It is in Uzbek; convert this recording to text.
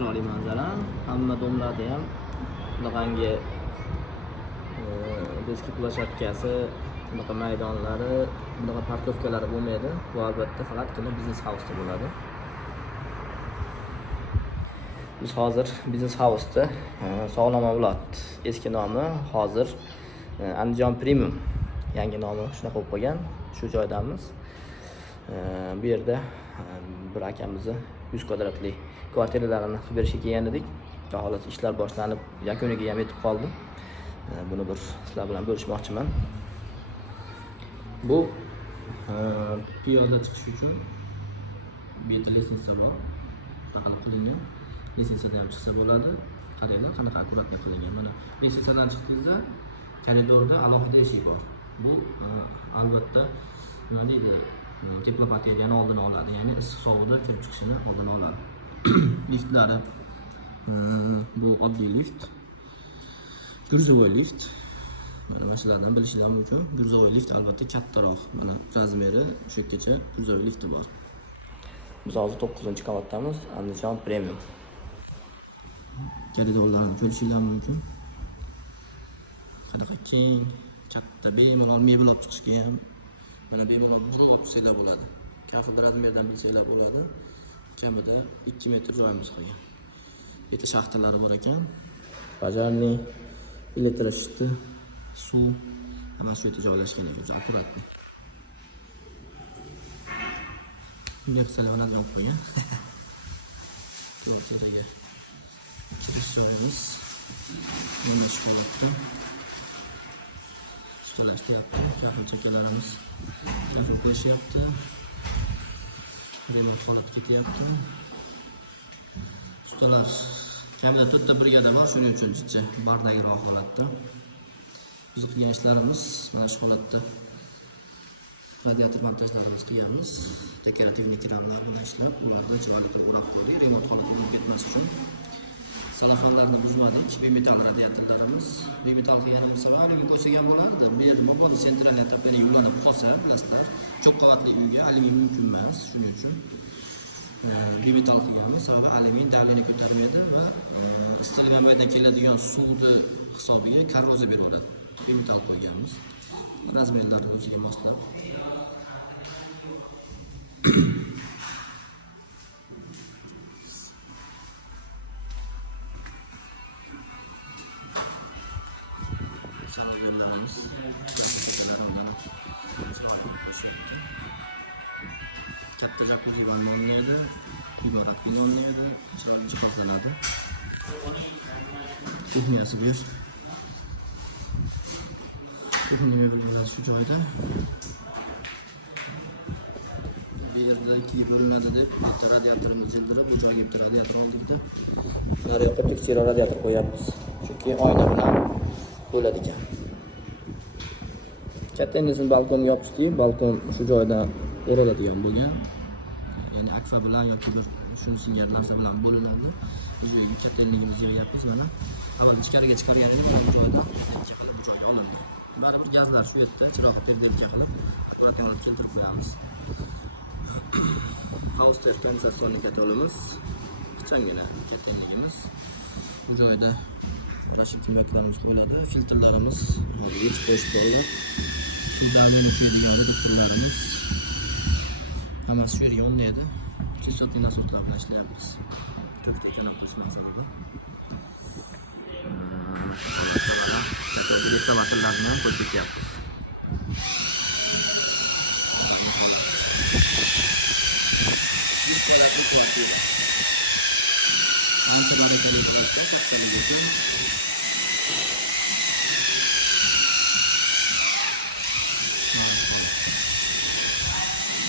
chiroyli manzara. Hamma domlarda ham bunaqangi diski plashatkasi, bunaqa maydonlari, bunaqa parkovkalari bo'lmaydi. Bu albatta faqatgina biznes housda bo'ladi. Biz hozir biznes housda Sog'lom avlod eski nomi, hozir Andijon Premium yangi nomi shunaqa bo'lib qolgan. Shu joydamiz. Bu yerda bir akamizni 100 kvadratli kvartiralarini qilib berishga kelgan edik. Holat ishlar boshlanib yakuniga ham yetib qoldi. Buni bir sizlar bilan bo'lishmoqchiman. Bu piyoda chiqish uchun bu yerda litsenziya bor. Taqdim qilingan. Litsenziyadan ham chiqsa bo'ladi. Qaranglar qanaqa akkuratli qilingan. Mana litsenziyadan chiqdingizda koridorda alohida eshik bor. Bu albatta nima deydi? Teplopatiyani oldini oladi. Ya'ni issiq sovuqda kirib chiqishini oldini oladi. Liftlari bu oddiy lift. Gruzovoy lift. Mana shulardan bilishingiz mumkin. Gruzovoy lift albatta kattaroq. Mana razmeri shu yergacha gruzovoy lifti bor. Biz hozir 9-qavatdamiz. Andijon Premium. Koridorlarni ko'rishingiz mumkin. Qanaqa keng, katta bemalol mebel olib chiqishga ham mana bemalol burib olib chiqsanglar bo'ladi. Kafi razmerdan bilsanglar bo'ladi. Kamida 2 metr joyimiz qolgan. Bu yerda shaxtalari bor ekan. Bajarniy, elektrishti, suv hamma shu yerda joylashgan ekan. Juda akkuratli. Universal oladigan olib qo'ygan. To'g'riga kirish joyimiz. Bunga shikolatda ustalashyapti. Kafil chekalarimiz kafil qilishyapti. Remont holati ketyapti. Ustalar kamida 4 ta brigada bor, shuning uchun chicha bardagiroq holatda. Biz qilgan ishlarimiz mana shu holatda. Radiator montajlarimiz qilganmiz. Dekorativniy kramlar bilan ishlab, ularni chiroyli qilib o'rab qo'ydik. Remont holati bo'lib ketmas uchun. Salafonlarni buzmadik. Bimetal radiatorlarimiz. Bimetal qilganimiz ham alyumin qo'ysak ham bo'lardi. Bu yerda mobil sentral etaplarga ulanib qolsa, bilasizlar, cho'q qavatli uyga alyumin mumkin emas. Shuning uchun bimetal qilganmiz. Sababi alyumin davleni ko'tarmaydi va istalgan joydan keladigan suvni hisobiga korroziya beraveradi. Bimetal qo'yganmiz. Razmerlarni o'ziga moslab. Yo'llarimiz katta jakuzi bilan olinadi, iborat bilan olinadi, chiroyli jihozlanadi. Texnikasi bu yer. Texnik mebellar shu joyda. Bu yerda ikkiga bo'linadi deb bitta radiatorimiz jildirib, bu joyga bitta radiator oldikda. Ular yoqqa tekshira radiator qo'yapmiz. Chunki oyna bilan bo'ladi ekan. Katta endi balkonga yopishdik. Balkon shu joydan o'raladigan bo'lgan. Ya'ni akfa bilan yoki bir shuni singari narsa bilan bo'linadi. Bu joyga kattaligimizni yig'yapmiz mana. Avval ichkariga chiqargandik, bu joydan ikki qilib bu joyga olindi. Baribir gazlar shu yerda chiroq perdelka qilib, akkuratni olib keltirib qo'yamiz. Hauster kondensatsion katolimiz, kichkina kattaligimiz. Bu joyda Rashidning baklarimiz qo'yiladi. Filtrlarimiz yechib qo'yib qo'yiladi. Suvlarni yuqadigan reduktorlarimiz hammasi shu yerga yonlaydi. Chistotli nasortlar bilan ishlayapmiz. Turkiya kanalizatsiya masalasi. Katta restoratorlarni ham qo'yib ketyapmiz. Ancha barakali qilishda kattalik uchun